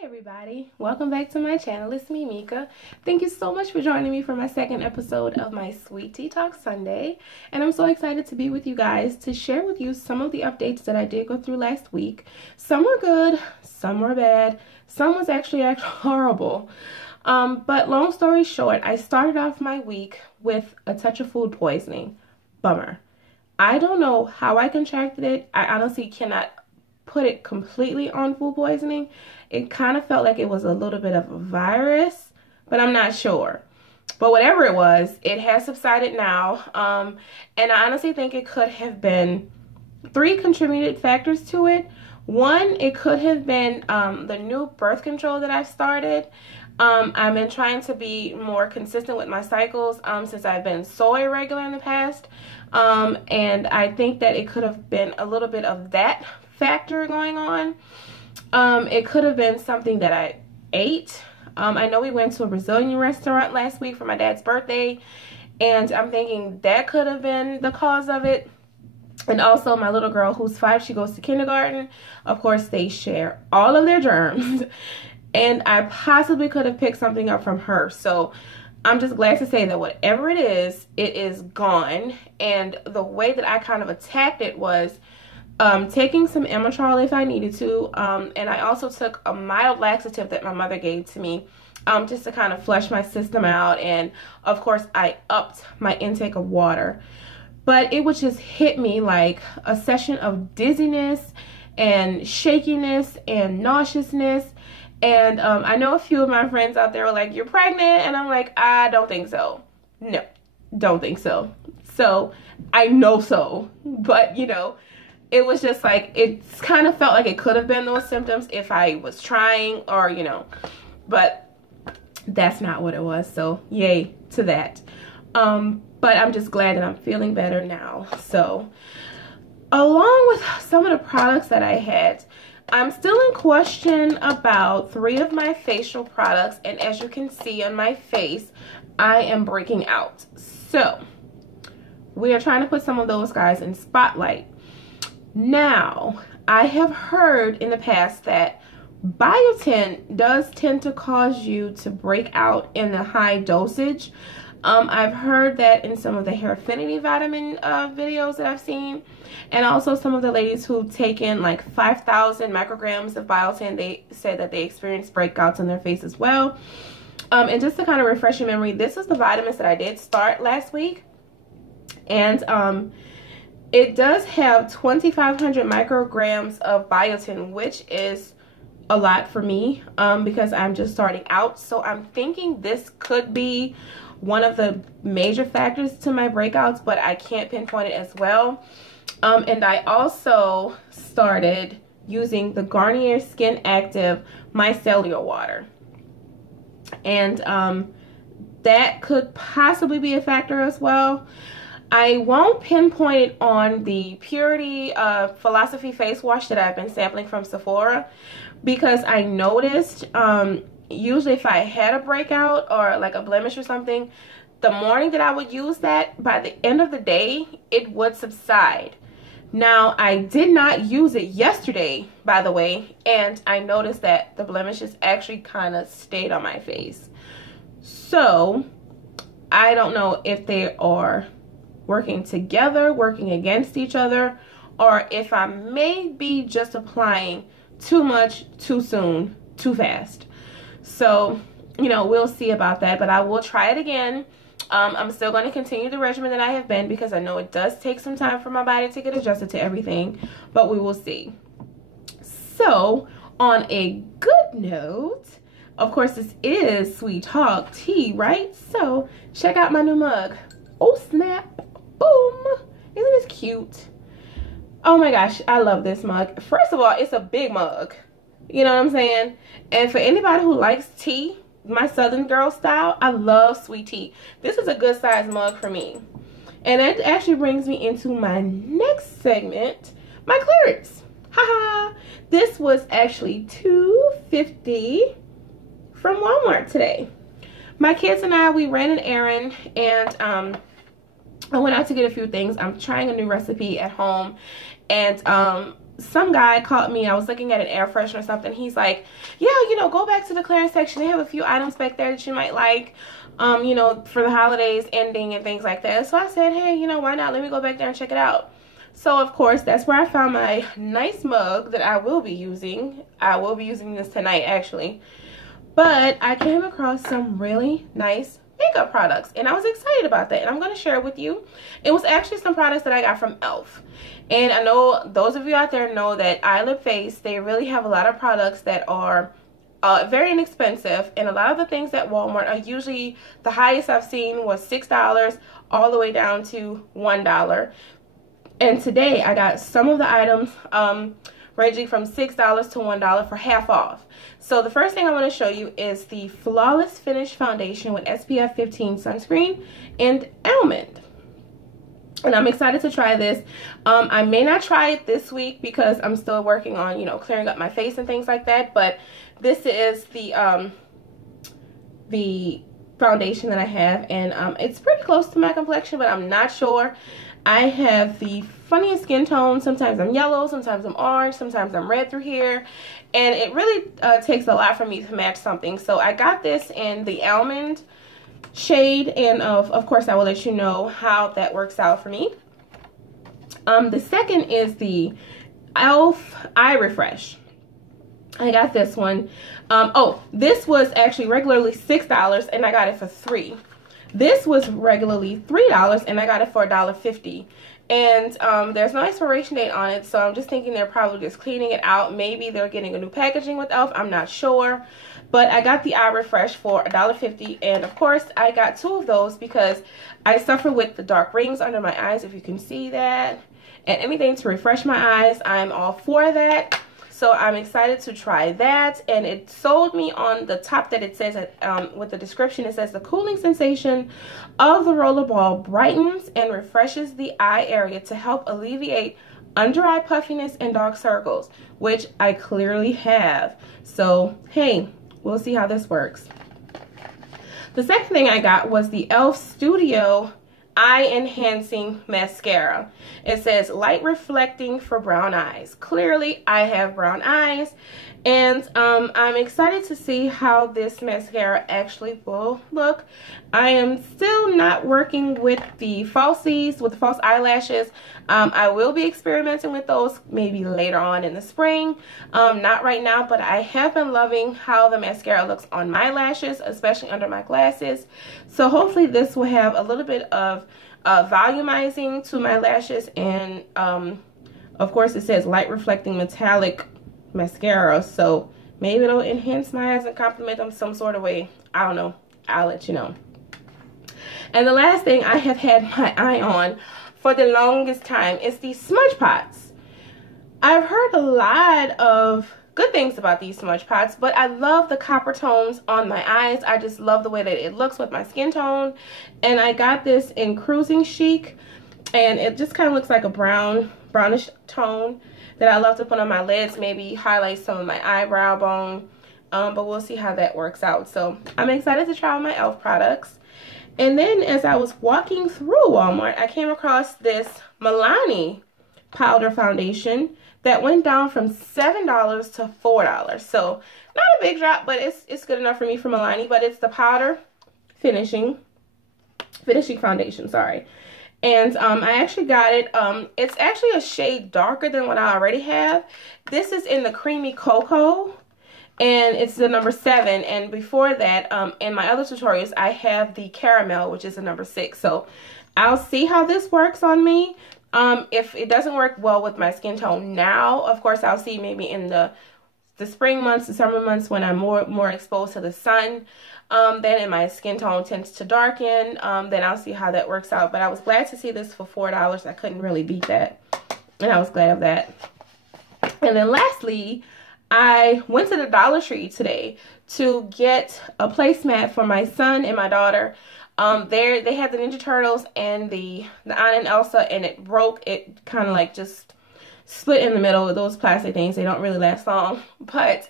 Hi everybody, welcome back to my channel. It's me, Mika. Thank you so much for joining me for my second episode of my Sweet Tea Talk Sunday. And I'm so excited to be with you guys to share with you some of the updates that I did go through last week. Some were good, some were bad, some was actually horrible. But long story short, I started off my week with a touch of food poisoning. Bummer. I don't know how I contracted it. I honestly cannot put it completely on food poisoning. It kind of felt like it was a little bit of a virus, but I'm not sure. But whatever it was, it has subsided now. And I honestly think it could have been three contributed factors to it. One, it could have been the new birth control that I've started. I've been trying to be more consistent with my cycles since I've been so irregular in the past. And I think that it could have been a little bit of that factor going on. It could have been something that I ate. I know we went to a Brazilian restaurant last week for my dad's birthday, and I'm thinking that could have been the cause of it. And also my little girl who's 5, she goes to kindergarten. Of course, they share all of their germs, and I possibly could have picked something up from her. So I'm just glad to say that whatever it is gone. And the way that I kind of attacked it was taking some Amitrol if I needed to, and I also took a mild laxative that my mother gave to me just to kind of flush my system out. And of course I upped my intake of water, but it would just hit me like a session of dizziness and shakiness and nauseousness. And I know a few of my friends out there were like, "You're pregnant," and I'm like, "I don't think so." No, don't think so. So I know so, but you know, it was just like, it kind of felt like it could have been those symptoms if I was trying, or, you know, but that's not what it was. So yay to that. But I'm just glad that I'm feeling better now. So along with some of the products that I had, I'm still in question about 3 of my facial products. And as you can see on my face, I am breaking out. So we are trying to put some of those guys in spotlight. Now, I have heard in the past that biotin does tend to cause you to break out in the high dosage. I've heard that in some of the Hair Affinity vitamin videos that I've seen, and also some of the ladies who've taken like 5,000 micrograms of biotin, they said that they experienced breakouts in their face as well. And just to kind of refresh your memory, this is the vitamins that I did start last week, and it does have 2,500 micrograms of biotin, which is a lot for me because I'm just starting out. So I'm thinking this could be one of the major factors to my breakouts, but I can't pinpoint it as well. And I also started using the Garnier Skin Active Micellar Water. And that could possibly be a factor as well. I won't pinpoint it on the Purity Philosophy face wash that I've been sampling from Sephora, because I noticed usually if I had a breakout or like a blemish or something, the morning that I would use that, by the end of the day, it would subside. Now, I did not use it yesterday, by the way, and I noticed that the blemishes actually kind of stayed on my face. So I don't know if they are working together, working against each other, or if I may be just applying too much, too soon, too fast. So, you know, we'll see about that, but I will try it again. I'm still going to continue the regimen that I have been, because I know it does take some time for my body to get adjusted to everything, but we will see. So, on a good note, of course, this is Sweet Talk Tea, right? So, check out my new mug. Oh, snap. Boom. Isn't this cute? Oh my gosh, I love this mug. First of all, it's a big mug. You know what I'm saying? And for anybody who likes tea, my Southern girl style, I love sweet tea. This is a good size mug for me. And that actually brings me into my next segment, my clearance. Haha. This was actually $2.50 from Walmart today. My kids and I, we ran an errand, and I went out to get a few things. I'm trying a new recipe at home, and some guy called me. I was looking at an air freshener or something. He's like, yeah, you know, go back to the clearance section. They have a few items back there that you might like, you know, for the holidays ending and things like that. So I said, hey, you know, why not? Let me go back there and check it out. So, of course, that's where I found my nice mug that I will be using. I will be using this tonight, actually. But I came across some really nice makeup products, and I was excited about that, and I'm going to share it with you. It was actually some products that I got from e.l.f. And I know those of you out there know that Island Face, they really have a lot of products that are very inexpensive, and a lot of the things at Walmart are usually, the highest I've seen was $6 all the way down to $1. And today I got some of the items ranging from $6 to $1 for half off. So the first thing I want to show you is the Flawless Finish Foundation with SPF 15 sunscreen and almond. And I'm excited to try this. I may not try it this week because I'm still working on, you know, clearing up my face and things like that. But this is the foundation that I have, and it's pretty close to my complexion, but I'm not sure. I have the funniest skin tone. Sometimes I'm yellow, sometimes I'm orange, sometimes I'm red through here. And it really takes a lot for me to match something. So I got this in the almond shade, and of course I will let you know how that works out for me. The second is the e.l.f. Eye Refresh. I got this one. Oh, this was actually regularly $6 and I got it for $3. This was regularly $3 and I got it for $1.50. And there's no expiration date on it, so I'm just thinking they're probably just cleaning it out. Maybe they're getting a new packaging with e.l.f. I'm not sure. But I got the Eye Refresh for $1.50, and of course I got 2 of those because I suffer with the dark rings under my eyes, if you can see that. And anything to refresh my eyes, I'm all for that. So I'm excited to try that, and it sold me on the top that it says, with the description, it says the cooling sensation of the rollerball brightens and refreshes the eye area to help alleviate under eye puffiness and dark circles, which I clearly have. So, hey, we'll see how this works. The second thing I got was the e.l.f. Studio Eye Enhancing Mascara. It says light reflecting for brown eyes. Clearly I have brown eyes, and I'm excited to see how this mascara actually will look. I am still not working with the falsies, with the false eyelashes. I will be experimenting with those maybe later on in the spring. Not right now, but I have been loving how the mascara looks on my lashes, especially under my glasses. So hopefully this will have a little bit of volumizing to my lashes, and of course it says light reflecting metallic mascara, so maybe it'll enhance my eyes and complement them some sort of way. I don't know. I'll let you know. And the last thing I have had my eye on for the longest time is these smudge pots. I've heard a lot of good things about these smudge pots, but I love the copper tones on my eyes. I just love the way that it looks with my skin tone. And I got this in Cruising Chic, and it just kind of looks like a brownish tone that I love to put on my lids, maybe highlight some of my eyebrow bone, but we'll see how that works out. So I'm excited to try out my e.l.f. products. And then as I was walking through Walmart, I came across this Milani powder foundation that went down from $7 to $4. So not a big drop, but it's good enough for me, for Milani. But it's the powder finishing foundation, sorry. And I actually got it. It's actually a shade darker than what I already have. This is in the Creamy Cocoa, and it's the number 7. And before that, in my other tutorials, I have the Caramel, which is the number 6. So I'll see how this works on me. If it doesn't work well with my skin tone now, of course, I'll see maybe in the spring months, the summer months, when I'm more exposed to the sun, then and my skin tone tends to darken, then I'll see how that works out. But I was glad to see this for $4. I couldn't really beat that, and I was glad of that. And then lastly, I went to the Dollar Tree today to get a placemat for my son and my daughter. They had the Ninja Turtles and the Anna and Elsa, and it broke. It kind of like just split in the middle with those plastic things. They don't really last long. But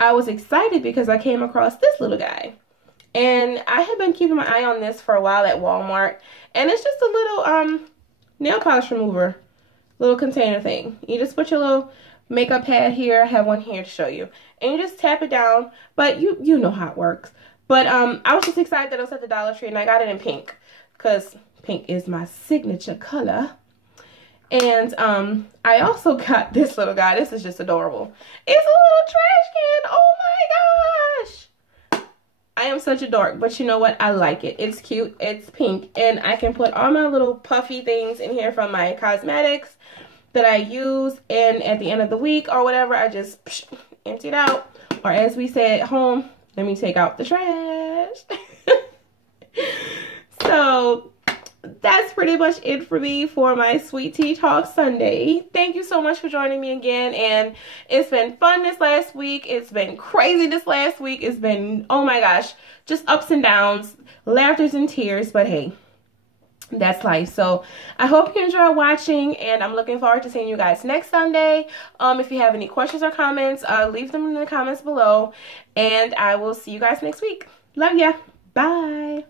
I was excited because I came across this little guy. And I have been keeping my eye on this for a while at Walmart. And it's just a little nail polish remover, little container thing. You just put your little makeup pad here. I have one here to show you. And you just tap it down, but you know how it works. But I was just excited that it was at the Dollar Tree, and I got it in pink because pink is my signature color. And I also got this little guy. This is just adorable. It's a little trash can. Oh my gosh. I am such a dork, but you know what? I like it. It's cute. It's pink. And I can put all my little puffy things in here from my cosmetics that I use. And at the end of the week or whatever, I just empty it out. Or as we say at home, let me take out the trash. So that's pretty much it for me for my Sweet Tea Talk Sunday. Thank you so much for joining me again. And it's been fun this last week. It's been crazy this last week. It's been, oh my gosh, just ups and downs, laughters and tears. But hey, that's life. So I hope you enjoy watching, and I'm looking forward to seeing you guys next Sunday. If you have any questions or comments, leave them in the comments below, and I will see you guys next week. Love ya. Bye.